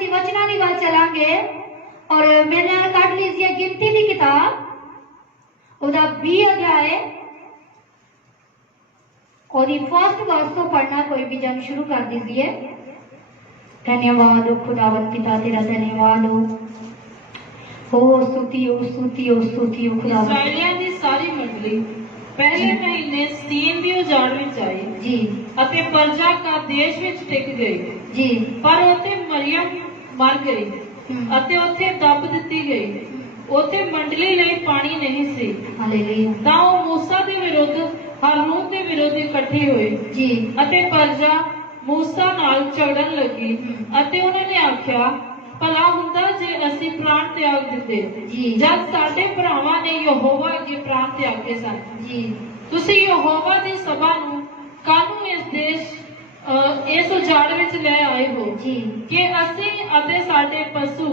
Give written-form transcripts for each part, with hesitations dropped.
असी वचना की गल चलांगे और मेरे नाल कट लीजिए गिनती की किताब ओदा 20 अध्याय और फर्स्ट वर्स तो पढ़ना कोई भी जन शुरू कर दीजिए। धन्यवाद हो खुदावंद पिता, तेरा धन्यवाद हो स्तुति हो स्तुति हो स्तुति हो खुदा। इस्राएलियों की सारी मंडली पहले महीने सीन भी उजाड़ में आई जी अते प्रजा का देश में टिक गई जी, पर उते मरियम मर गई अते उते दब दी गई। उते मंडली लिए पानी नहीं सी। हालेलुया। तां वो मूसा के विरुद्ध हारून के विरुद्ध इकट्ठे हुए जी अते प्रजा मूसा नाल झगड़न लगी अते उन्होंने आख्या भला हुंदा जे असी प्राण त्याग दिते जी जब साडे भरावां ने यहोवा अगे प्राण त्यागे सन। जी तुसी यहोवा दी सभा नूं कानून इस देश इस उजाड़ विच ले आए हो जी कि असी अते साडे पशु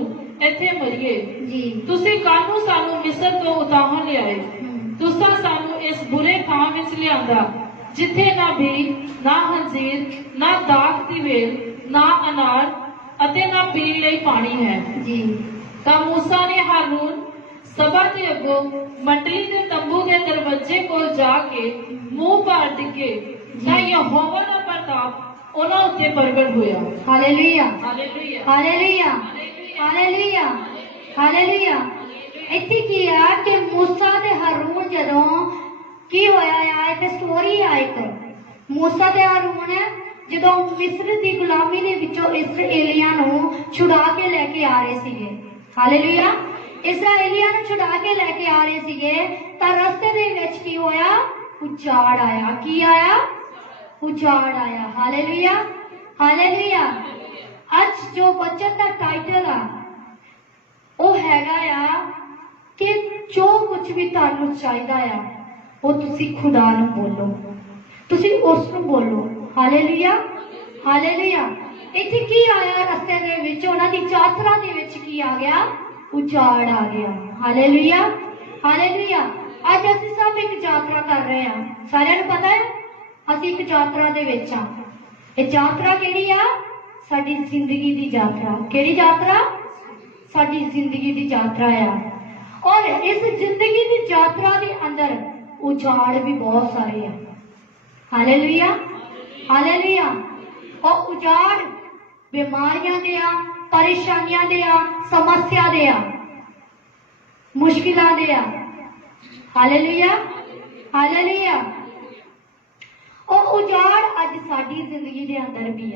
इत्थे मरीए। जी तुसी कानून सानू मिस्र तो उताहों ले आए। तुसा सानू इस बुरे थां विच लिआंदा जिथे ना भी ना हंजीर ना दाख दी वेल ना अनार अते ना पीण लई पानी है। जी तां मूसा ने हारून सभा के अगों मंडली के तंबू के दरवाजे को जाके मुंह पार डिगे तां यहोवा दा प्रताप उन्हां उत्ते प्रगट होया। Hallelujah hallelujah hallelujah hallelujah hallelujah. इत्थे की है कि मूसा ते हारून जदों की होया है इत्थे स्टोरी है एक मूसा ते हारून जदों मिस्र दी गुलामी दे विचों इस्राएलियां नूं छुड़ा के लेके आ रहे सीगे। हालेलुया। इस्राएलियां नूं छुड़ा के लेके आ रहे सीगे तां रस्ते दे विच की होया उजाड़ आया। की आया? उजाड़ आया। Hallelujah hallelujah. आज जो वचन का टाइटल आ वो हैगा आ कि जो कुछ भी तुहानू चाहिदा आ वो तुसी खुदा नू बोलो, तुसी उस नू बोलो। Hallelujah hallelujah. इत्थे की आया रस्ते दे विच उन्हां दी यात्रा दे विच की आ गया? उजाड़ आ गया। Hallelujah hallelujah. आज असीं सब एक यात्रा कर रहे हैं, सारिਆਂ ਨੂੰ पता है असीं एक यात्रा दे विच आ। ਇਹ यात्रा ਕਿਹੜੀ ਆ? ਸਾਡੀ ਜ਼ਿੰਦਗੀ ਦੀ यात्रा। ਕਿਹੜੀ यात्रा? ਸਾਡੀ ਜ਼ਿੰਦਗੀ ਦੀ यात्रा ਆ। और इस जिंदगी की यात्रा के अंदर उजाड़ भी बहुत सारे हैं। Hallelujah hallelujah. और उजाड़ बीमारियां दे आ, परेशानियां दे आ, समस्या दे आ, मुश्किलां दे आ। Hallelujah hallelujah. और उजाड़ अज साडी जिंदगी के अंदर भी आ।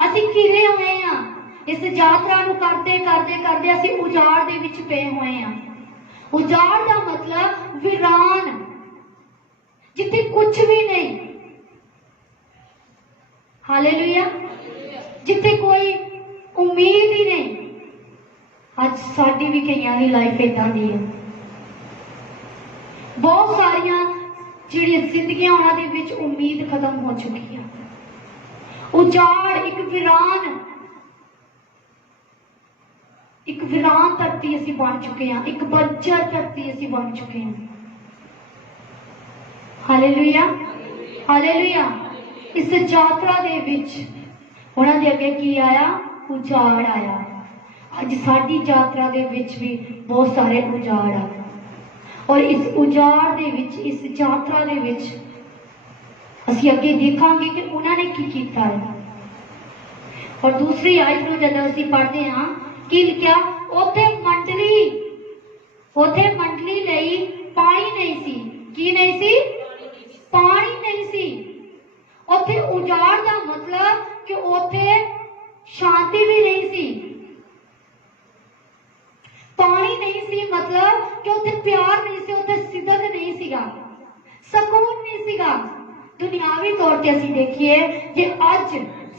असीं घिरे हुए हैं इस यात्रा नूं करते करते करते असीं उजाड़ दे विच पे हुए हैं। उजाड़ का मतलब वीरान, जिथे कुछ भी नहीं। हालेलुया। जिथे कोई उम्मीद ही नहीं। अज साडी भी कईयां दी लाइफ इदां दी है। बहुत सारियां जिहड़ियां जिंदगियां उन्हां दे विच उम्मीद खत्म हो चुकी है। उजाड़ एक वीरान धरती असी बन चुके हैं, एक बंजर धरती असी बन चुके हैं। Hallelujah hallelujah. इस यात्रा दे विच उन्हां दे अगे की आया? उजाड़ आया। अज साडी यात्रा दे विच भी बहुत सारे उजाड़ आ। और इस उजाड़ दे विच, इस यात्रा दे विच असी अगे देखांगे कि उन्होंने की कीता है। और दूसरी आयत में जब असी पढ़ते हैं कि लिखा उथे मंडली लई पानी नहीं सी। की नहीं सी? पानी नहीं सी। उथे उजाड़ का मतलब कि उथे शांति भी नहीं सी। पानी नहीं सी मतलब कि उथे प्यार नहीं सी, उथे सिदक नहीं सीगा, सकून नहीं सीगा। दुनियावी तौर पर असीं देखिए जे अज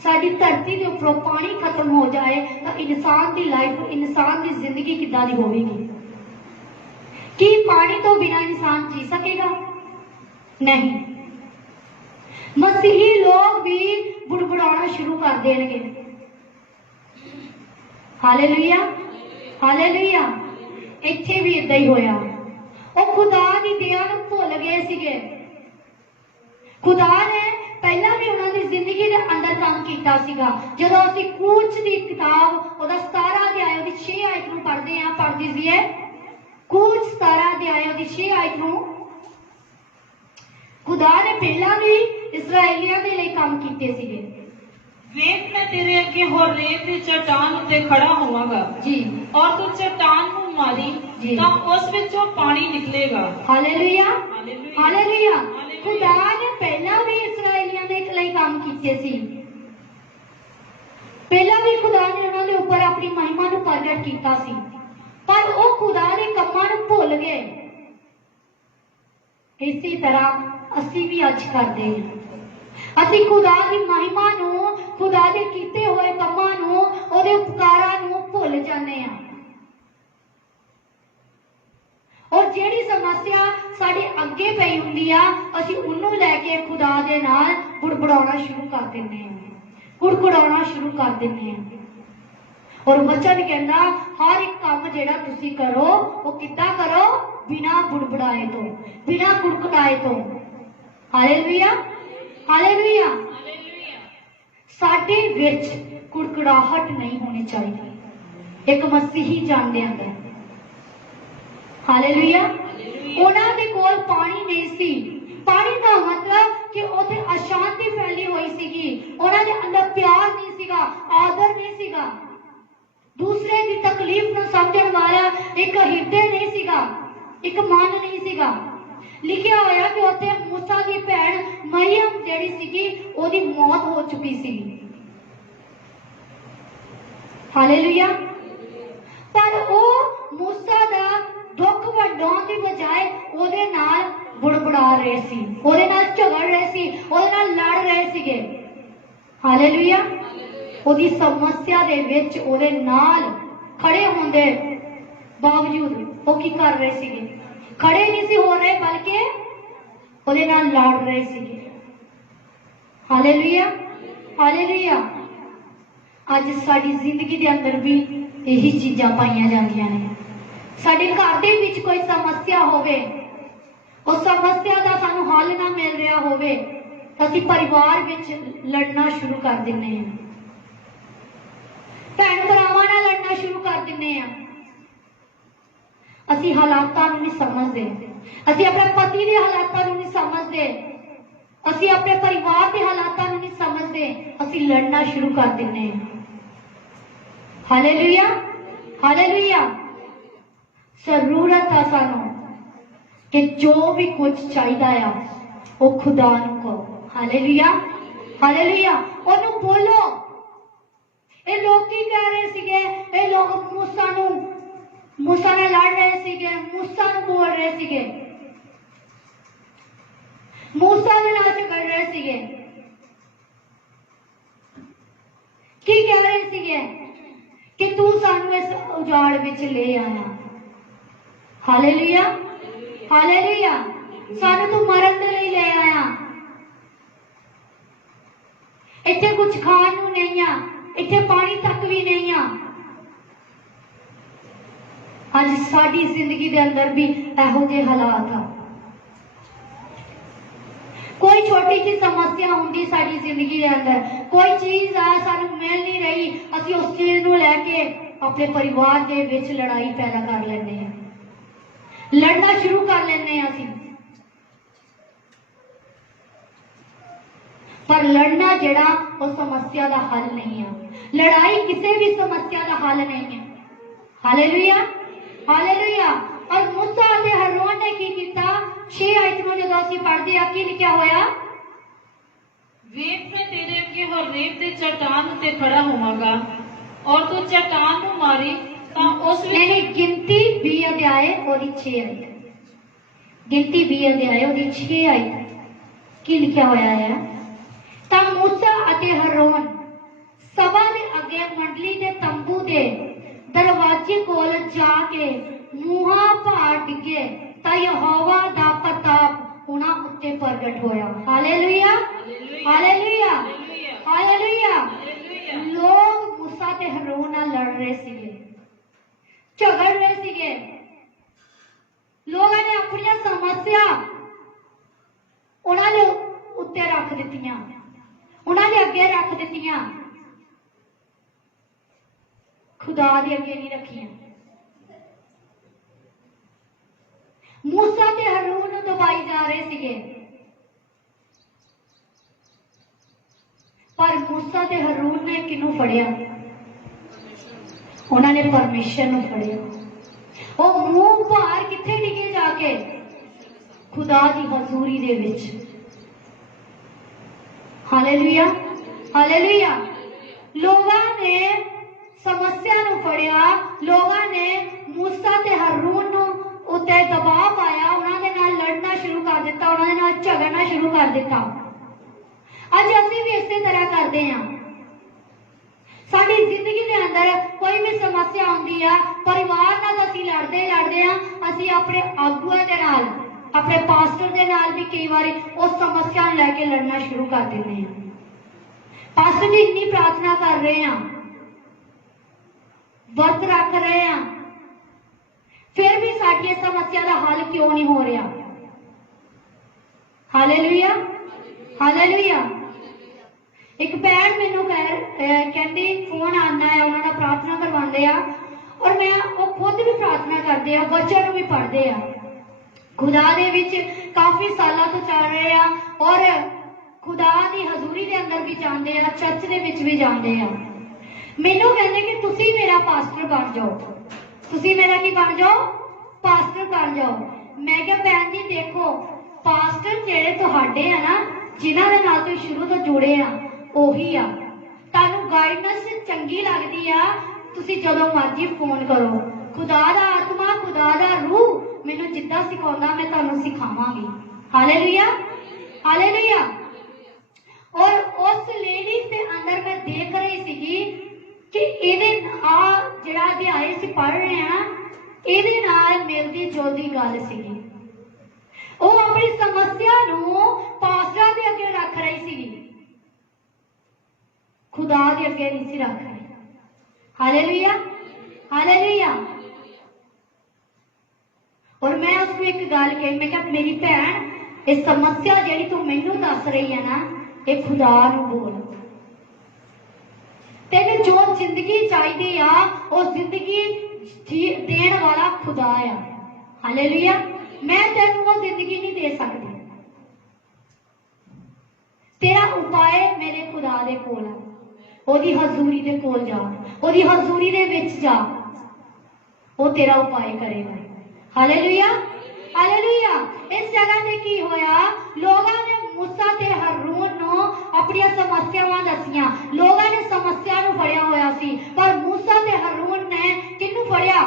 साडी धरती के उपरों पानी खत्म हो जाए तो इंसान की लाइफ, इंसान की जिंदगी किदां दी होवेगी? कि पानी तो बिना इंसान जी सकेगा? नहीं। मसीही लोग भी बुड़बुड़ाना शुरू कर देंगे। Hallelujah hallelujah. इत्थे भी इदां ही होया। वो खुदा की दया नूं भुल गए सीगे। खुदा ने ਪਹਿਲਾਂ ਵੀ ਉਹਨਾਂ ਦੀ ਜ਼ਿੰਦਗੀ ਦੇ ਅੰਦਰ ਕੰਮ ਕੀਤਾ ਸੀਗਾ। ਜਦੋਂ ਅਸੀਂ ਕੂਚ ਦੀ ਕਿਤਾਬ ਉਹਦਾ 17 ਅਧਿਆਇ ਉਹਦੀ 6 ਆਇਤ ਨੂੰ ਪੜ੍ਹਦੇ ਹਾਂ, ਪੜ੍ਹ ਦਈਏ। ਕੂਚ 17 ਅਧਿਆਇ ਉਹਦੀ 6 ਆਇਤ ਨੂੰ, खुदा ने पहला भी इस्राएलियों के लिए काम किए सीगे। ਵੇਖ ਮੈਂ ਤੇਰੇ ਅੱਗੇ ਹੋਰੇਬ ਦੀ ਚਟਾਨ ਉੱਤੇ ਖੜਾ ਹੋਵਾਂਗਾ जी, ਔਰ ਤੂੰ ਚਟਾਨ ਨੂੰ ਮਾਰੀ ਜੀ। ਤਾਂ ਉਸ ਵਿੱਚੋਂ ਪਾਣੀ ਨਿਕਲੇਗਾ। Hallelujah, hallelujah. हालेलुया। हालेलुया। खुदा ने पहला भी इस्राएलियों के लिए काम किए सी। पहला भी खुदा ने उन्होंने ऊपर अपनी महिमा ਨੂੰ ਪ੍ਰਗਟ ਕੀਤਾ ਸੀ, ਪਰ ਉਹ खुदा ਦੇ ਕੰਮਾਂ ਨੂੰ ਭੁੱਲ ਗਏ। इसी तरह ਅਸੀਂ ਵੀ ਅੱਜ ਕਰਦੇ ਹਾਂ। ਅਸੀਂ खुदा ਦੀ महिमा ਨੂੰ, खुदा ਦੇ ਕੀਤੇ ਹੋਏ ਕੰਮਾਂ ਨੂੰ, ਉਹਦੇ ਉਪਕਾਰਾਂ ਨੂੰ ਭੁੱਲ ਜਾਂਦੇ ਹਾਂ। ਔਰ ਜਿਹੜੀ ਸਮੱਸਿਆ ਸਾਡੇ ਅੱਗੇ ਪਈ ਹੁੰਦੀ ਆ, ਅਸੀਂ ਉਹਨੂੰ ਲੈ ਕੇ खुदा ਦੇ ਨਾਲ ਬੁੜਬੜਾਉਣਾ ਸ਼ੁਰੂ ਕਰ ਦਿੰਦੇ ਹਾਂ, ਕੁੜਕੁੜਾਉਣਾ ਸ਼ੁਰੂ ਕਰ ਦਿੰਦੇ ਹਾਂ। ਔਰ ਵਚਨ ਕਹਿੰਦਾ ਹਰ ਇੱਕ ਕੰਮ ਜਿਹੜਾ ਤੁਸੀਂ ਕਰੋ ਉਹ ਕਿੱਦਾਂ ਕਰੋ? ਬਿਨਾਂ ਬੁੜਬੜਾਏ ਤੋਂ, ਬਿਨਾਂ ਕੁੜਕੁੜਾਏ ਤੋਂ। Hallelujah, hallelujah. ਸਾਡੇ ਵਿੱਚ ਕੁੜਕੁੜਾਹਟ ਨਹੀਂ ਹੋਣੀ ਚਾਹੀਦੀ ਇੱਕ ਮਸੀਹੀ ਜਨ ਦੇ ਅੰਦਰ। ਹਾਲੇਲੂਇਆ। ਉਹਨਾਂ ਦੇ ਕੋਲ ਪਾਣੀ ਨਹੀਂ ਸੀ। ਪਾਣੀ ਦਾ ਮਤਲਬ ਕਿ ਉੱਥੇ ਅਸ਼ਾਂਤੀ ਫੈਲੀ ਹੋਈ ਸੀਗੀ। ਉਹਨਾਂ ਦੇ ਅੰਦਰ ਪਿਆਰ ਨਹੀਂ ਸੀਗਾ, ਆਦਰ ਨਹੀਂ ਸੀਗਾ, ਦੂਸਰੇ ਦੀ ਤਕਲੀਫ ਨੂੰ ਸਮਝਣ ਵਾਲਾ ਇੱਕ ਹਿਰਦੇ ਨਹੀਂ ਸੀਗਾ, ਇੱਕ ਮਨ ਨਹੀਂ ਸੀਗਾ। ਲਿਖਿਆ ਹੋਇਆ ਕਿ ਉੱਥੇ ਮੂਸਾ ਦੀ ਭੈਣ ਮਰੀਅਮ ਜਿਹੜੀ ਸੀਗੀ ਉਹਦੀ ਮੌਤ ਹੋ ਚੁੱਕੀ ਸੀ। ਹਾਲੇਲੂਇਆ। ਪਰ ਉਹ ਮੂਸਾ ਦਾ ਦੁੱਖ ਵੰਡਾਉਣ ਦੀ ਬਜਾਏ ਉਹਦੇ ਨਾਲ ਬੁੜਬੁੜਾ ਰਹੇ ਸੀ, ਉਹਦੇ ਨਾਲ ਝਗੜ ਰਹੇ ਸੀ, ਉਹਦੇ ਨਾਲ ਲੜ ਰਹੇ ਸੀਗੇ। ਹਾਲੇਲੂਇਆ। ਉਹਦੀ ਸਮੱਸਿਆ ਦੇ ਵਿੱਚ ਉਹਦੇ ਨਾਲ ਖੜੇ ਹੋਣ ਦੇ ਬਾਵਜੂਦ ਉਹ ਕੀ ਕਰ ਰਹੇ ਸੀਗੇ? ਖੜੇ ਨਹੀਂ ਸੀ ਹੋ ਰਹੇ, ਬਲਕਿ ਉਹਦੇ ਨਾਲ ਲੜ ਰਹੇ ਸੀਗੇ। Hallelujah, hallelujah. ਅੱਜ ਸਾਡੀ ਜ਼ਿੰਦਗੀ ਦੇ ਅੰਦਰ ਵੀ ਇਹੀ ਚੀਜ਼ਾਂ ਪਾਈਆਂ ਜਾਂਦੀਆਂ ਨੇ। ਸਾਡੇ ਘਰ ਦੇ ਵਿੱਚ ਕੋਈ ਸਮੱਸਿਆ ਹੋਵੇ, ਉਸ ਸਮੱਸਿਆ ਦਾ ਸਾਨੂੰ ਹੱਲ ਨਾ ਮਿਲ ਰਿਹਾ ਹੋਵੇ, ਤਾਂ ਅਸੀਂ ਪਰਿਵਾਰ ਵਿੱਚ ਲੜਨਾ ਸ਼ੁਰੂ ਕਰ ਦਿੰਦੇ ਹਾਂ, ਭੈਣ ਭਰਾਵਾਂ ਨਾਲ ਲੜਨਾ ਸ਼ੁਰੂ ਕਰ ਦਿੰਦੇ ਹਾਂ। ਅਸੀਂ ਹਾਲਾਤਾਂ ਨੂੰ ਨਹੀਂ ਸਮਝਦੇ, ਅਸੀਂ ਆਪਣੇ ਪਤੀ ਦੇ ਹਾਲਾਤਾਂ ਨੂੰ ਨਹੀਂ ਸਮਝਦੇ, ਅਸੀਂ ਆਪਣੇ ਪਰਿਵਾਰ ਦੇ ਹਾਲਾਤਾਂ ਨੂੰ ਨਹੀਂ ਸਮਝਦੇ, ਅਸੀਂ ਲੜਨਾ ਸ਼ੁਰੂ ਕਰ ਦਿੰਦੇ ਹਾਂ। Hallelujah, hallelujah. ਜ਼ਰੂਰਤ ਆ ਸਾਨੂੰ ਕਿ ਜੋ ਵੀ ਕੁਝ ਚਾਹੀਦਾ ਆ ਉਹ ਖੁਦਾ ਨੂੰ ਕਹੋ। Hallelujah, hallelujah. ਉਹਨੂੰ ਬੋਲੋ। ਇਹ ਲੋਕ ਕੀ ਕਹਿ ਰਹੇ ਸੀਗੇ? ਇਹ ਲੋਕ ਮੂਸਾ ਨਾਲ ਲੜ ਰਹੇ ਸੀਗੇ, ਮੂਸਾ ਨੂੰ ਬੋਲ ਰਹੇ ਸੀਗੇ, ਮੂਸਾ ਦੇ ਨਾਲ ਝਗੜ ਰਹੇ ਸੀਗੇ। ਕੀ ਕਹਿ ਰਹੇ ਸੀਗੇ? ਕਿ ਤੂੰ ਸਾਨੂੰ ਇਸ ਉਜਾੜ ਵਿੱਚ ਲੈ ਆਇਆ। Hallelujah, hallelujah. ਸਾਨੂੰ ਤੂੰ ਮਰਨ ਦੇ ਲਈ ਲੈ ਆਇਆ। ਇੱਥੇ ਕੁਝ ਖਾਣ ਨੂੰ ਨਹੀਂ ਆ, ਇੱਥੇ ਪਾਣੀ ਤੱਕ ਵੀ ਨਹੀਂ ਆ। ਅੱਜ ਸਾਡੀ ਜ਼ਿੰਦਗੀ ਦੇ ਅੰਦਰ ਵੀ ਇਹੋ ਜਿਹੇ ਹਾਲਾਤ ਆ। ਕੋਈ ਛੋਟੀ ਜਿਹੀ ਸਮੱਸਿਆ ਹੁੰਦੀ ਸਾਡੀ ਜ਼ਿੰਦਗੀ ਦੇ ਅੰਦਰ, ਕੋਈ ਚੀਜ਼ ਆ ਸਾਨੂੰ ਮਿਲ ਨਹੀਂ ਰਹੀ, ਅਸੀਂ ਉਸ ਚੀਜ਼ ਨੂੰ ਲੈ ਕੇ ਆਪਣੇ ਪਰਿਵਾਰ ਦੇ ਵਿੱਚ ਲੜਾਈ ਪੈਦਾ ਕਰ ਲੈਂਦੇ ਹਾਂ, ਲੜਨਾ ਸ਼ੁਰੂ ਕਰ ਲੈਂਦੇ ਹਾਂ ਅਸੀਂ। ਪਰ ਲੜਨਾ ਜਿਹੜਾ ਉਹ ਸਮੱਸਿਆ ਦਾ ਹੱਲ ਨਹੀਂ ਹੈ। ਲੜਾਈ ਕਿਸੇ ਵੀ ਸਮੱਸਿਆ ਦਾ ਹੱਲ ਨਹੀਂ ਹੈ। Hallelujah, hallelujah. ਔਰ ਮੂਸਾ ਅਤੇ ਹਾਰੂਨ ਨੇ ਕੀ ਕੀਤਾ? 6 ਆਇਤ ਨੂੰ ਜਦੋਂ ਅਸੀਂ ਪੜ੍ਹਦੇ ਆ, ਕੀ ਲਿਖਿਆ ਹੋਇਆ? ਵੇਖ ਮੈਂ ਤੇਰੇ ਅੱਗੇ ਹੋਰੇਬ ਦੀ ਚਟਾਨ ਉੱਤੇ ਖੜਾ ਹੋਵਾਂਗਾ ਔਰ ਤੂੰ ਚਟਾਨ ਨੂੰ ਮਾਰੀ ਤਾਂ ਉਸ ਵਿੱਚ ਨਹੀਂ, ਗਿਣਤੀ 20 ਅਧਿਆਏ ਉਹਦੀ 6 ਆਇਤ, ਗਿਣਤੀ 20 ਅਧਿਆਏ ਉਹਦੀ 6 ਆਇਤ ਕੀ ਲਿਖਿਆ ਹੋਇਆ ਹੈ? ਤਾਂ ਮੂਸਾ ਅਤੇ ਹਾਰੂਨ ਸਭਾ ਦੇ ਅੱਗੇ ਮੰਡਲੀ ਦੇ ਤੰਬੂ ਦੇ ਦਰਵਾਜ਼ੇ ਕੋਲ ਜਾ ਕੇ ਮੂੰਹਾਂ ਭਾਰ ਡਿੱਗੇ ਤਾਂ ਯਹੋਵਾ ਦਾ ਪ੍ਰਤਾਪ ਉਹਨਾਂ ਉੱਤੇ ਪ੍ਰਗਟ ਹੋਇਆ। Hallelujah, hallelujah, hallelujah. ਲੋਕ ਮੂਸਾ ਤੇ ਹਾਰੂਨ ਨਾਲ ਲੜ ਰਹੇ ਸੀਗੇ, ਝਗੜ ਰਹੇ ਸੀਗੇ। ਲੋਕਾਂ ਨੇ ਆਪਣੀਆਂ ਸਮੱਸਿਆ ਉਹਨਾਂ ਦੇ ਉੱਤੇ ਰੱਖ ਦਿੱਤੀਆਂ। उन्होंने अगे रख दित्तियां, खुदा दे अगे नहीं रखियां। मूसा ते हारून नूं दबाई जा रहे सीगे, पर मूसा ते हारून ने किनू फड़िया? उन्होंने परमेश्वर नूं फड़िया। वो मुंह भार किथे डिगे जाके? खुदा दी हजूरी दे विच। Hallelujah, hallelujah. लोगों ने समस्या नूं फड़िया, लोगों ने मूसा ते हारून नूं उत्ते दबाव पाया, उन्होंने नाल लड़ना शुरू कर दिता, उन्होंने नाल झगड़ना शुरू कर दिता। अज असीं भी इस तरह करते हैं। साडी जिंदगी के अंदर कोई भी समस्या आउंदी आ, परिवार नाल असीं लड़दे लड़दे आ, असीं अपने आगुआं दे नाल, अपने पास्टर दे नाल भी कई बार उस समस्या नूं लैके लड़ना शुरू कर दिंदे हैं। पास्टर जी इतनी प्रार्थना कर रहे हैं, वर्त रख रहे हैं, फिर भी साडी समस्या का हल क्यों नहीं हो रहा? Hallelujah, hallelujah. एक भैन मैनू कहती फोन आना है, उन्होंने प्रार्थना करवाते हैं और मैं वो खुद भी प्रार्थना करते हैं, बच्चों भी पढ़ते हैं, खुदा दे विच काफी सालों तो चल रहे हैं और खुदा दी हजूरी दे अंदर भी जाते हैं, चर्च दे विच भी जाते हैं। मैनू कहते कि तुसी मेरा पास्टर बन जाओ, तुसी मेरा की बन जाओ? पास्टर बन जाओ। मैं क्या भैन जी देखो, पास्टर जेड़े तुहाडे है ना, जिन्हां दे नाल तुसीं शुरू तो जुड़े आ, ओही आ। तुहानू गाइडेंस चंगी लगदी आ, तुसीं जदों मर्जी फोन करो। खुदा दा आत्मा, खुदा दा रूह मैनू जिद्दां सिखाउंदा मैं तुहानू सिखावांगी। Hallelujah, hallelujah. और उस लेडीज के अंदर मैं देख रही सीगी कि इहदे जिहड़ा अध्याय असीं पढ़ रहे हैं, इहदे नाल मिलदी जुलदी गल सीगी। वो अपनी समस्या नूं पास्टर दे अगे रख रही सीगी, खुदा दे अगे नहीं सी रख रही। Hallelujah, hallelujah. और मैं उसको एक गल कही, मैं कहा मेरी भैन, इस समस्या जिहड़ी तू मैनू दस रही है ना, ये खुदा नूं बोल। तेन जो जिंदगी चाहिए आ, वो जिंदगी देने वाला खुदा आ। हालेलुया। मैं तेन वो जिंदगी नहीं दे सकती, तेरा उपाय मेरे खुदा दे कोल है। ओदी हजूरी दे कोल जा, ओदी हजूरी दे विच जा, वो तेरा उपाय करेगा। Hallelujah, hallelujah. इस जगह ते की होया, लोगों ने मूसा ते हारून नूं अपनी समस्यावां दसियां, लोगों ने समस्या नूं फड़िया होया सी, पर मूसा ते हारून ने किन्नू फड़िया?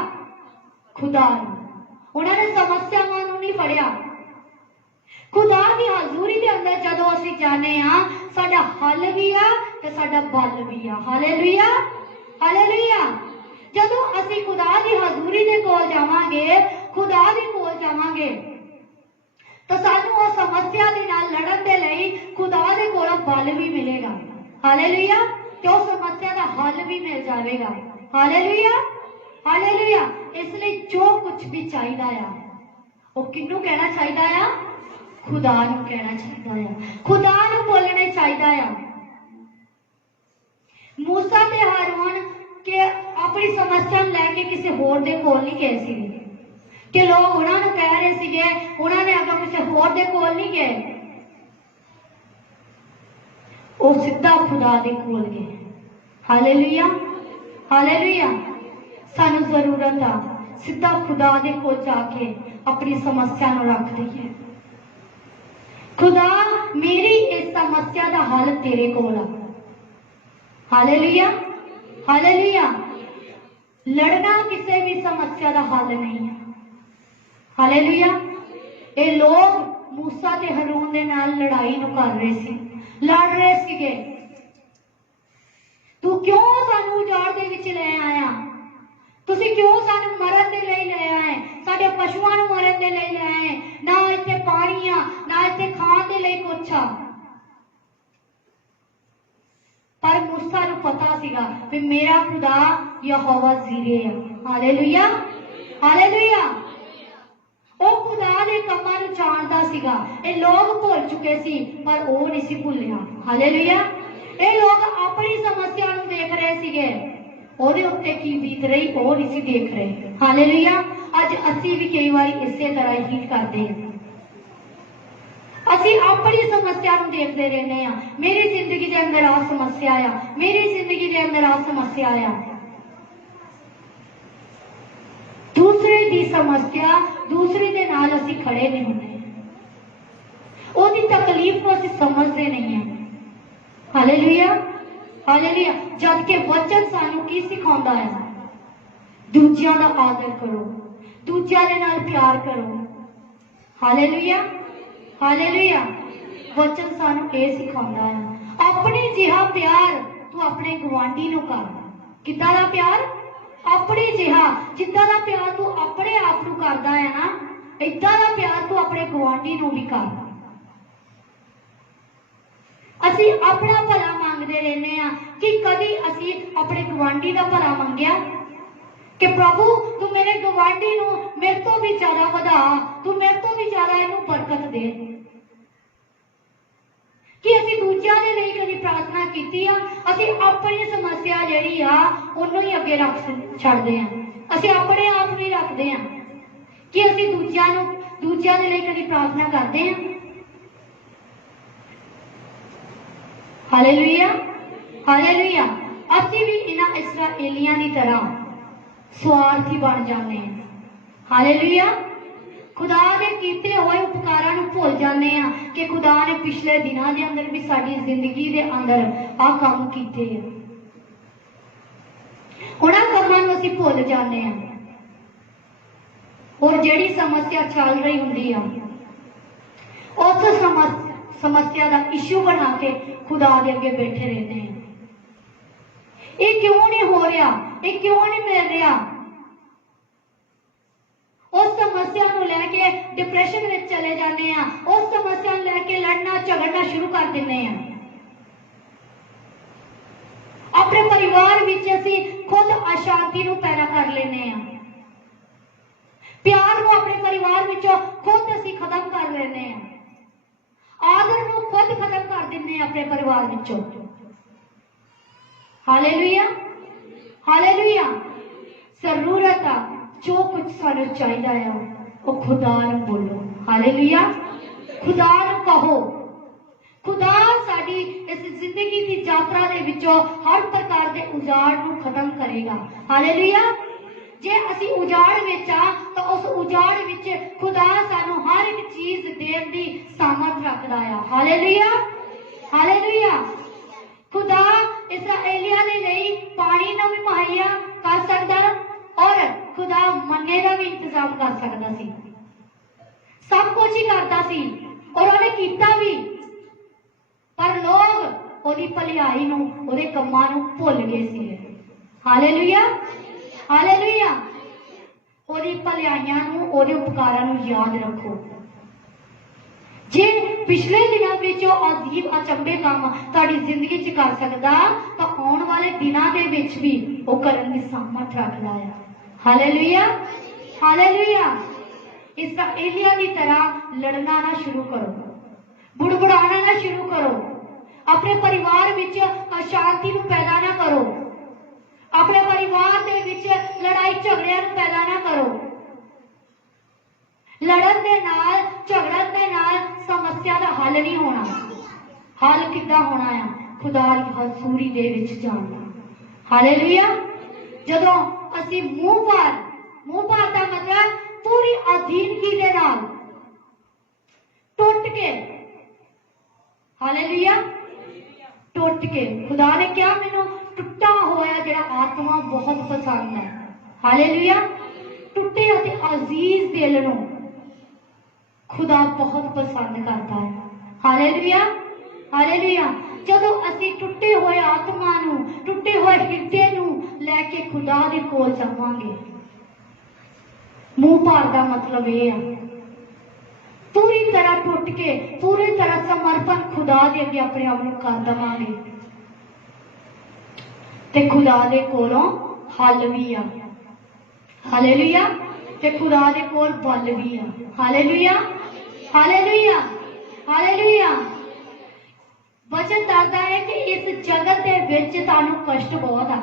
खुदा नूं। उन्होंने समस्यावां नूं नहीं फड़िया। खुदा की हजूरी के अंदर जदों असीं जाने आ, साडा हल भी आ ते साडा बल भी आ। Hallelujah, hallelujah. जदों असीं खुदा की हजूरी दे कोल जावांगे, खुदा दे कोल जावांगे, तो सानू उस समस्या दे नाल लड़न दे लई खुदा दे कोलों बल भी मिलेगा। हालेलुया। ते उस समस्या का हल भी मिल जाएगा। Hallelujah, hallelujah. इसलिए जो कुछ भी चाहिए आ, वो किन्नू कहना चाहिए आ? खुदा नूं कहना चाहिए आ, खुदा नूं बोलने चाहिए आ। मूसा ते हारून के अपनी समस्या लैके किसी होर दे कोल नहीं गए सी, कि लोग उन्होंने कह रहे सीगे, उन्होंने अगर किसी होर दे कोल नहीं गए, वो सीधा खुदा दे कोल गए। Hallelujah, hallelujah. सानू जरूरत आ सीधा खुदा दे कोल जाके अपनी समस्या नूं रख दईए। खुदा, मेरी इस समस्या का हल तेरे कोल आ। Hallelujah, hallelujah. लड़ना किसी भी समस्या का हल नहीं है। हालेलुया। ये लोग मूसा ते हारून दे नाल लड़ाई नूं कर रहे सी, लड़ रहे सीगे। तू क्यों सानू उजाड़ दे विच ले आया? तुसीं क्यों सानू मरन दे लई ले आए? साडे पशुआं नूं मरन दे लई ले आए? ना इत्थे पानी आ, ना इत्थे खाण दे लई कुछ आ। पर मूसा नूं पता सीगा कि मेरा खुदा यहोवा जीरे है। Hallelujah, hallelujah. वो खुदा दे कमां नूं जानदा सीगा। ये लोग भुल चुके सी, पर वो नहीं सी भुलिया। हालेलुया, ਇਹ ਲੋਕ ਆਪਣੀ ਸਮੱਸਿਆ ਨੂੰ ਦੇਖ ਰਹੇ ਸੀਗੇ, ਉਹਦੇ ਉੱਤੇ ਕੀ ਬੀਤ ਰਹੀ ਉਹ ਨਹੀਂ ਸੀ ਦੇਖ ਰਹੇ। ਹਾਲੇਲੂਇਆ। ਅੱਜ ਅਸੀਂ ਵੀ ਕਈ ਵਾਰੀ ਇਸੇ ਤਰ੍ਹਾਂ ਹੀ ਕਰਦੇ ਹਾਂ। ਅਸੀਂ ਆਪਣੀ ਸਮੱਸਿਆ ਨੂੰ ਦੇਖਦੇ ਰਹਿੰਦੇ ਆ, ਮੇਰੀ ਜ਼ਿੰਦਗੀ ਦੇ ਅੰਦਰ ਆ ਸਮੱਸਿਆ ਆ, ਮੇਰੀ ਜ਼ਿੰਦਗੀ ਦੇ ਅੰਦਰ ਆ ਸਮੱਸਿਆ ਆ। ਦੂਸਰੇ ਦੀ ਸਮੱਸਿਆ ਦੂਸਰੇ ਦੇ ਨਾਲ ਅਸੀਂ ਖੜੇ ਨਹੀਂ ਹੁੰਦੇ, ਉਹਦੀ ਤਕਲੀਫ ਨੂੰ ਅਸੀਂ ਸਮਝਦੇ ਨਹੀਂ ਹਾਂ। Hallelujah, hallelujah. ਜਦ ਕਿ ਵਚਨ ਸਾਨੂੰ ਕੀ ਸਿਖਾਉਂਦਾ ਹੈ? ਦੂਜਿਆਂ ਦਾ ਆਦਰ ਕਰੋ, ਦੂਜਿਆਂ ਦੇ ਨਾਲ ਪਿਆਰ ਕਰੋ। Hallelujah, hallelujah. ਵਚਨ ਸਾਨੂੰ ਇਹ ਸਿਖਾਉਂਦਾ ਹੈ ਆਪਣੇ ਜਿਹਾ ਪਿਆਰ ਤੂੰ ਆਪਣੇ ਗੁਆਂਢੀ ਨੂੰ ਕਰ। ਕਿੱਦਾਂ ਦਾ ਪਿਆਰ? ਆਪਣੇ ਜਿਹਾ, ਜਿੱਦਾਂ ਦਾ ਪਿਆਰ ਤੂੰ ਆਪਣੇ ਆਪ ਨੂੰ ਕਰਦਾ ਹੈ ਨਾ, ਏਦਾਂ ਦਾ ਪਿਆਰ ਤੂੰ ਆਪਣੇ ਗੁਆਂਢੀ ਨੂੰ ਵੀ ਕਰ। ਅਸੀਂ ਆਪਣਾ ਭਲਾ ਮੰਗਦੇ ਰਹਿੰਦੇ ਆ ਕਿ ਕਦੀ ਅਸੀਂ ਆਪਣੇ ਗੁਆਂਢੀ ਦਾ ਭਲਾ ਮੰਗਿਆ ਕਿ ਪ੍ਰਭੂ ਤੂੰ ਮੇਰੇ ਗੁਆਂਢੀ ਨੂੰ ਮੇਰੇ ਤੋਂ ਵੀ ਜ਼ਿਆਦਾ ਵਧਾ, ਤੂੰ ਮੇਰੇ ਤੋਂ ਵੀ ਜ਼ਿਆਦਾ ਇਹਨੂੰ ਬਰਕਤ ਦੇ। ਕਿ ਅਸੀਂ ਦੂਜਿਆਂ ਦੇ ਲਈ ਕਦੀ ਪ੍ਰਾਰਥਨਾ ਕੀਤੀ ਆ? ਅਸੀਂ ਆਪਣੀ ਸਮੱਸਿਆ ਜਿਹੜੀ ਆ ਉਹਨੂੰ ਹੀ ਅੱਗੇ ਰੱਖ ਛੱਡਦੇ ਆ, ਅਸੀਂ ਆਪਣੇ ਆਪ ਨੂੰ ਹੀ ਰੱਖਦੇ ਆ। ਕਿ ਅਸੀਂ ਦੂਜਿਆਂ ਦੇ ਲਈ ਕਦੀ ਪ੍ਰਾਰਥਨਾ ਕਰਦੇ ਆ? Hallelujah, hallelujah. ਅਸੀਂ ਵੀ ਇਹਨਾਂ ਇਸਰਾਏਲੀਆਂ ਦੀ ਤਰ੍ਹਾਂ ਸਵਾਰਥੀ ਬਣ ਜਾਂਦੇ ਹਾਂ। ਹਾਲੇਲੂਇਆ। ਖੁਦਾ ਦੇ ਕੀਤੇ ਹੋਏ ਉਪਕਾਰਾਂ ਨੂੰ ਭੁੱਲ ਜਾਂਦੇ ਆ ਕਿ ਖੁਦਾ ਨੇ ਪਿਛਲੇ ਦਿਨਾਂ ਦੇ ਅੰਦਰ ਵੀ ਸਾਡੀ ਜ਼ਿੰਦਗੀ ਦੇ ਅੰਦਰ ਆਹ ਕੰਮ ਕੀਤੇ ਆ। ਉਹਨਾਂ ਕੰਮਾਂ ਨੂੰ ਅਸੀਂ ਭੁੱਲ ਜਾਂਦੇ ਆ, ਔਰ ਜਿਹੜੀ ਸਮੱਸਿਆ ਚੱਲ ਰਹੀ ਹੁੰਦੀ ਆ ਉਸ ਸਮੱਸਿਆ ਦਾ ਇਸ਼ੂ ਬਣਾ ਕੇ ਖੁਦਾ ਦੇ ਅੱਗੇ ਬੈਠੇ ਰਹਿੰਦੇ ਆ। ਇਹ ਕਿਉਂ ਨਹੀਂ ਹੋ ਰਿਹਾ? ਇਹ ਕਿਉਂ ਨਹੀਂ ਮਿਲ ਰਿਹਾ? उस समस्या को लेके डिप्रेशन में चले जाने हैं, उस समस्या को लेके लड़ना झगड़ना शुरू कर देने हैं। अपने परिवार विच असी खुद अशांति नूं पैदा कर लेने हैं, प्यार नूं अपने परिवार विचों खुद असी खत्म कर लेने हैं, आदर नूं खुद खत्म कर देने हैं अपने परिवार विचों। Hallelujah, hallelujah. जरूरत आ जो कुछ सानू चाहिदा है वो खुदा नूं बोलो। हालेलुया, खुदा नूं कहो। खुदा साडी इस जिंदगी की यात्रा दे विचों हर प्रकार के उजाड़ नूं खत्म करेगा। हालेलुया। जे असी उजाड़ विच आ तो उस उजाड़ विच खुदा सानू हर एक चीज देण दी सामर्थ रखदा है। Hallelujah, hallelujah. खुदा इस्राएलियां दे लई पानी नूं भी मुहैया कर सकदा और खुदा मन्ने का भी इंतजाम कर सकता सी, सब कुछ ही करता सी और उन्हें कीता भी। पर लोग ओदी भलाई नूं ओदे कम्मां नूं भुल गए सी। Hallelujah, hallelujah. ओदी भलाइयां नूं ओदे उपकारां नूं याद रखो। जे पिछले दिनों विच अजीब अचंभे काम तुहाडी जिंदगी च कर सकदा तो आने वाले दिनों दे विच भी वो करन दी सामर्थ रखदा है। Hallelujah, hallelujah. इस्राएलियां की तरह लड़ना ना शुरू करो, बुड़बुड़ाना ना शुरू करो, अपने परिवार विच अशांति नूं पैदा ना करो, अपने परिवार दे विच लड़ाई झगड़ियां नूं पैदा ना करो। लड़न दे नाल झगड़न दे नाल समस्या दा हल नहीं होना। हल किद्दां होना है? खुदा की हजूरी दे विच जाना। हालेलुया। जदों असी मुंह भर का मतलब पूरी अधीनगी दे नाल टुट के, हालेलुया, टुट के। खुदा ने क्या मैनू टुटा होया जेड़ा आत्मा बहुत पसंद है। हालेलुया। टुटे अते अजीज दिल नूं खुदा बहुत पसंद करता है। Hallelujah, hallelujah. जदों असी टुटे हुए आत्मा नूं, टुटे हुए हिरदे नूं लैके खुदा दे कोल जावांगे। मुंह भार दा मतलब यह है पूरी तरह टुट के पूरी तरह समर्पण खुदा दे अगे अपने आप नूं कर देवांगे ते खुदा दे कोलों हल भी आ। हालेलुया। ते खुदा दे कोल बल भी आ। Hallelujah, hallelujah, hallelujah. वचन दसदा है कि इस जगत दे विच तुहानू कष्ट बहुत आ।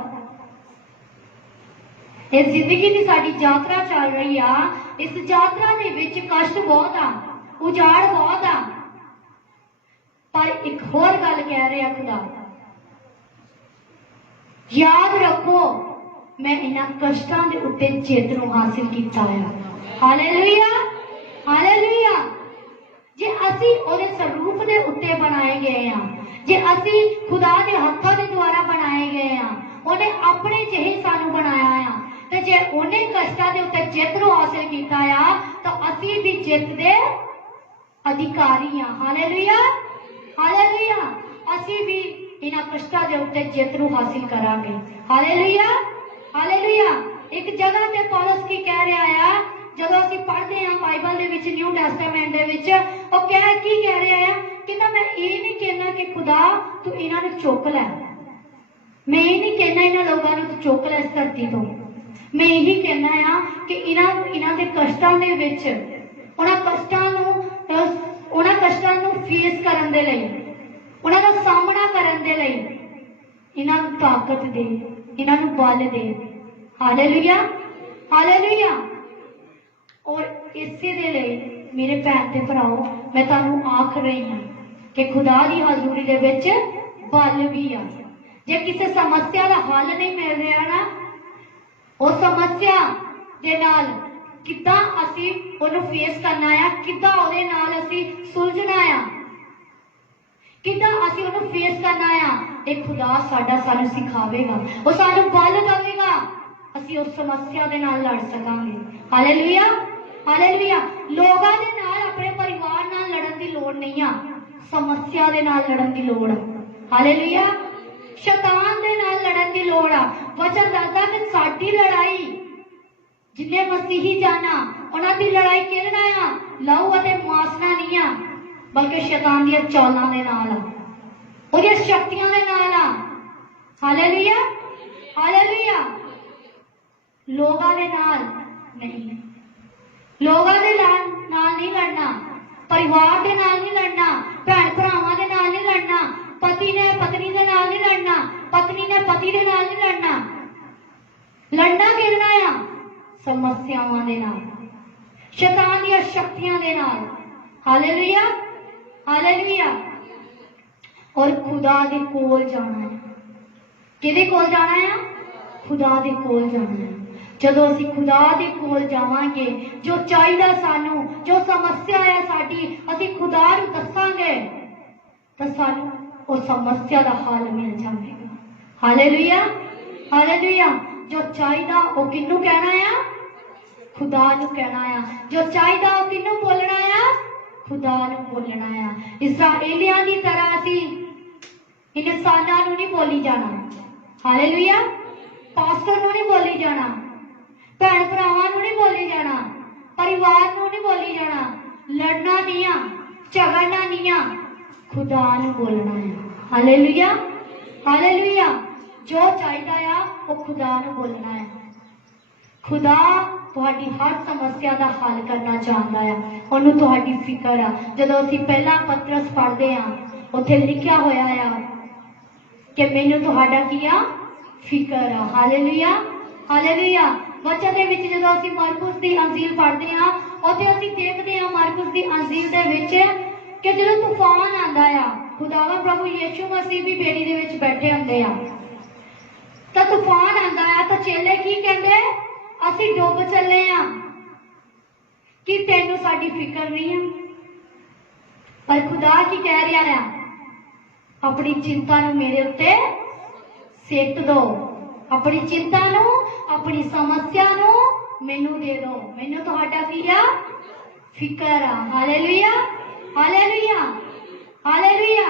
इस जिंदगी की साडी यात्रा चल रही आ, इस यात्रा दे विच कष्ट बहुत आ, उजाड़ बहुत आ। पर एक होर गल कह रहा खुदा, याद रखो मैं इन्हां कष्टां दे उत्ते जित नूं हासिल कीता है। Hallelujah, hallelujah. जे असी ओदे स्वरूप दे उत्ते बनाए गए हां, जे असी खुदा दे हत्थां दे द्वारा बनाए गए हां, ओने अपने जिहे सानू बनाया आ, ते जे ओने कष्टां दे उत्ते जित नूं हासिल कीता आ तां असी भी जित दे अधिकारी हां। Hallelujah, hallelujah. असी भी इन्हां कष्टां दे उत्ते जित नूं हासिल करांगे। Hallelujah, hallelujah. एक जगह ते पौलुस की कह रहा है, जदों असीं पढ़दे हां बाइबल दे विच, न्यू टैस्टामेंट दे विच, ओह कह रहा है कि मैं ये नहीं कहना कि खुदा तू इन्हां नूं चुक लै, मैं ये नहीं कहना इन्हां लोगां नूं तू चुक लै इस धरती तो, मैं यही कहना है कि इन्हां दे कष्टां दे विच उन्हां कष्टां नूं फेस करन दे लई, उन्हां दा सामना करन दे लई इन्हां नूं ताकत दे, इन्हां नूं बल दे। Hallelujah, hallelujah. और इसे दे लई मेरे भैन ते भराओ मैं तुहानूं आख रही हां कि खुदा दी हजूरी दे विच बल भी आ। जे किसी समस्या दा हल नहीं मिल रहा ना, उस समस्या दे नाल किद्दां असीं ओनूं फेस करना आ, किद्दां ओहदे नाल असीं सुलझना आ, किद्दां असीं ओनूं फेस करना आ, ये खुदा साडा सानूं सिखावेगा, वो सानूं बल देवेगा, असीं उस समस्या दे नाल लड़ सकांगे। Hallelujah, hallelujah. लोगां दे नाल अपने परिवार नाल लड़न दी लोड़ नहीं आ, समस्या दे नाल लड़न दी लोड़ आ। हालेलुया। शैतान दे नाल लड़न दी लोड़ आ। वचन दसदा कि साडी लड़ाई जिन्ने मसीही जाना उन्हां दी लड़ाई किहदे नाल आ, लहू अते मांस नाल नहीं आ, बल्कि शैतान दी चालां दे नाल आ, ओहदी शक्तियां दे नाल आ। Hallelujah, hallelujah. लोगां दे नाल नहीं, लोगां दे नाल नहीं लड़ना, परिवार दे नाल नहीं लड़ना, भैन भरावां दे नाल नहीं लड़ना, पति ने पत्नी दे नाल नहीं लड़ना, पत्नी ने पति दे नाल नहीं लड़ना। लड़ना किहदे नाल आ, समस्यावां दे नाल, शैतान दी शक्तियां दे नाल। Hallelujah, hallelujah. और खुदा दे कोल जाना है। किहदे कोल जाना है, खुदा दे कोल जाना है। जदों असीं खुदा दे कोल जावांगे, जो चाहिदा सानू, जो समस्या है साडी, असीं खुदा नूं दस्सांगे तां सानू उस समस्या दा हल मिल जाएगा। Hallelujah, hallelujah. जो चाहिदा वो किन्नू कहना है, खुदा नूं कहना है। जो चाहिदा वो किन्नू बोलना है, खुदा नूं बोलना है। इस्राएलियां दी तरह असीं इंसानां नूं नहीं बोली जाना। हालेलुया। पास्टर नूं नहीं बोली जाना, भैन भरावां नूं नहीं बोली जाना, परिवार नूं नहीं बोली जाना, लड़ना नहीं आ, झगड़ना नहीं आ, खुदा नूं बोलना है। Hallelujah, hallelujah. जो चाहिदा आ वो खुदा नूं बोलना है। खुदा तुहाडी हर समस्या दा हल करना चाहता है, उन्होंने तुहाडी फिकर आ। जदों असीं पहला पत्रस पढ़दे हां, उत्थे लिखिया होया आ कि मैनूं तुहाडा की आ, फिकर आ। Hallelujah, hallelujah. वचन दे विच जदों असीं मार्कुस दी अंजील पढ़दे हां, उत्थे असीं देखदे हां मार्कुस दी अंजील दे विच कि जदों तूफान आंदा आ, खुदावा प्रभु यीशु मसीह भी बेड़ी दे विच बैठे हुंदे आ, तां तूफान आंदा आ तां चेले की कहंदे, असीं डुब चले आ, कि तैनूं साडी फिकर नहीं है। पर खुदा की कह रहा है, अपनी चिंता नूं मेरे उत्ते सिट दो, अपनी चिंता नूं, अपनी समस्या नूं मैनूं दे दो, मैनूं तुहाडा की आ, फिकर आ। Hallelujah, hallelujah, hallelujah.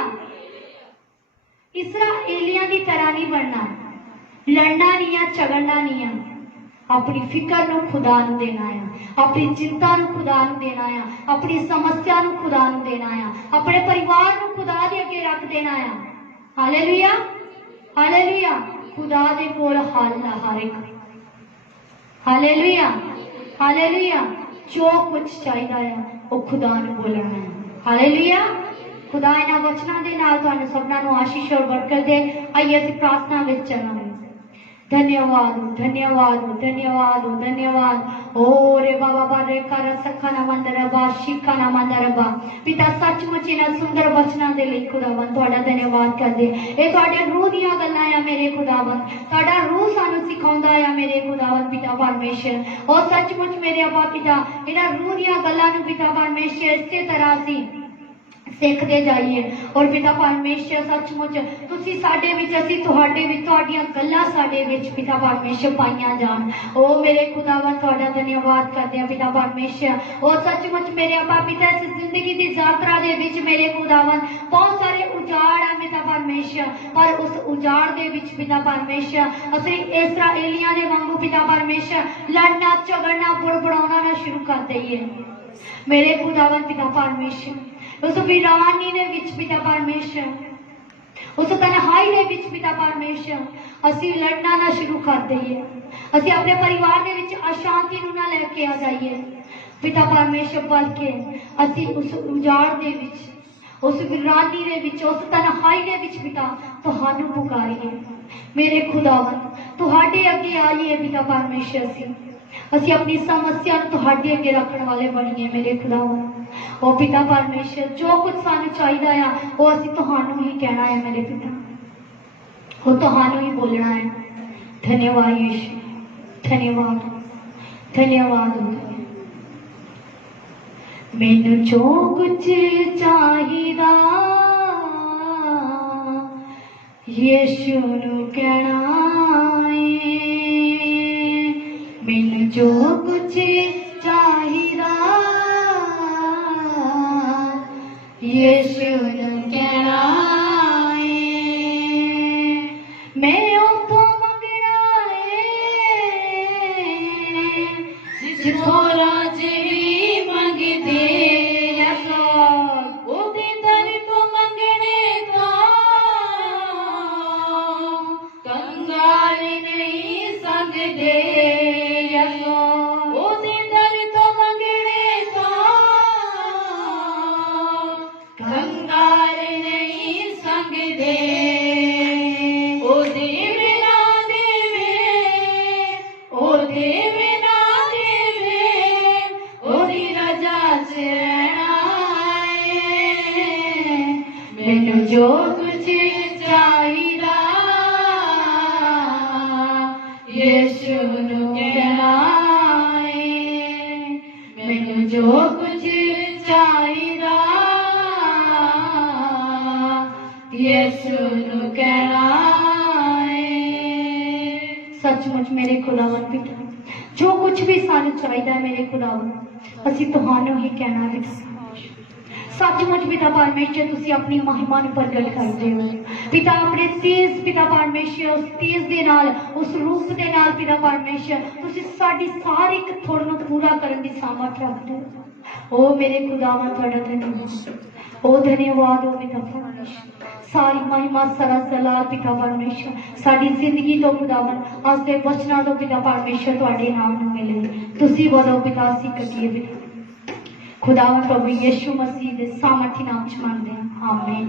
इस्राएलियां दी तरह नहीं बनना, लड़ना नहीं है, झगड़ना नहीं है, अपनी फिकर नूं खुदा नूं देना है, अपनी चिंता नूं खुदा नूं देना है, अपनी समस्या नूं खुदा नूं देना है, अपने परिवार नूं खुदा दे अगे रख देना है। Hallelujah, hallelujah. खुदा दे कोल हल आ हर एक। Hallelujah, hallelujah. जो कुछ चाहिदा है वो खुदा नूं बोलना है। हालेलुया, खुदा इन्हां वचनां दे नाल तुहानू सबना नू आशीष और बरकत दे। आइए असीं प्रार्थना विच चलांगे। धन्यवाद धन्यवाद धन्यवाद धन्यवाद। ओ रे बाबा बारे कर सखा ना मंदर बा शिखा ना मंदर बा। पिता सचमुच इन्हां सुंदर वचनां दे लई खुदावन तुहाडा धन्यवाद करदे। ये तुहाडे रूह दीयां गल्लां आ मेरे खुदावन, तुहाडा रूह सानू सिखाउंदा आ मेरे खुदावन पिता परमेश्वर। ओ सचमुच मेरे अब्बा पिता इन्हां रूह दीयां गल्लां नू पिता परमेश्वर इसे तरह सी सीखते जाइए। और पिता परमेश्वर सचमुच तुसी साडे विच असीं तुहाडे विच तुहाडीआं गल्लां साडे विच पिता परमेश्वर पाईआं जाण। ओ मेरे खुदावन तुहाडा धन्यवाद करदे आ पिता परमेश्वर। ओ सचमुच मेरे अब्बा पिता इस जिंदगी दी यात्रा दे विच मेरे खुदावन बहुत सारे उजाड़ आ पिता परमेश्वर, पर उस उजाड़ दे विच पिता परमेश्वर असीं इस्राएलियां दे वांगू पिता परमेश्वर लड़ना झगड़ना बुड़बुड़ाउणा ना शुरू कर दईए मेरे खुदावन पिता परमेश्वर। उस वीरानी दे विच पिता परमेश्वर, उस तन्हाई दे विच पिता परमेश्वर असीं लड़ना ना शुरू कर दईए। असीं अपने परिवार दे विच अशांति नूं ना लेके आ जाइए पिता परमेश्वर, बल्कि असीं उस उजाड़ दे विच उस वीरानी दे विच उस तन्हाई दे विच पिता तुहानू पुकारिए मेरे खुदावन। तुहाडे अगे आइए पिता परमेश्वर। असीं अपनी समस्या तुहाडे अगे रखण वाले बणीए मेरे खुदावन। ओ पिता परमेश्वर जो कुछ सानू चाहिदा आ वो असीं तुहानू ही कहना है मेरे पिता, वो तुहानू ही बोलना है। धन्यवाद यीशु, धन्यवाद धन्यवाद। मैनू जो कुछ चाहिदा यीशु नू कहना है। मैनू जो कुछ चाहिदा यीशु नू कहना है। मैं उतो मंगना है जिथों राजे भी मंगदे ओदे दर तो मंगने तो कंगाल नहीं सकदे। ओदे दर तो मंगने तो कंगाल नहीं सकदे। ओदे बिना देवे ओदे बिना देवे ओदी रजा च रहना है। मैनू जो कुछ चाहिदा यीशु नू कहना है। मैनू जो कुछ चाहिदा यीशु नू कहना है। सचमुच मेरे खुदावन पिता जो कुछ भी सानू चाहिदा मेरे खुदावन असीं तुहानू ही कहना है। सचमुच पिता परमेश्वर तुसी अपनी महिमा नू प्रगट करदे हो पिता अपने तेज पिता परमेश्वर उस तेज दे नाल उस रूप दे नाल पिता परमेश्वर तुसी साडी सारी थोड़ नू पूरा करन दी सामर्थ रखदे हो। ओ मेरे खुदावन तुहाडा धन्यवाद। ओ धन्यवाद हो पिता परमेश्वर। सारी महिमा सारा जलाल पिता परमेश्वर साडी जिंदगी तो खुदावन अज दे वचनां तो पिता परमेश्वर तुहाडे नाम नू मिले। तुसी वधो पिता असीं कटिए पिता खुदावन प्रभु यीशु मसीह दे सामर्थी नाम च मंगदे हां आमीन।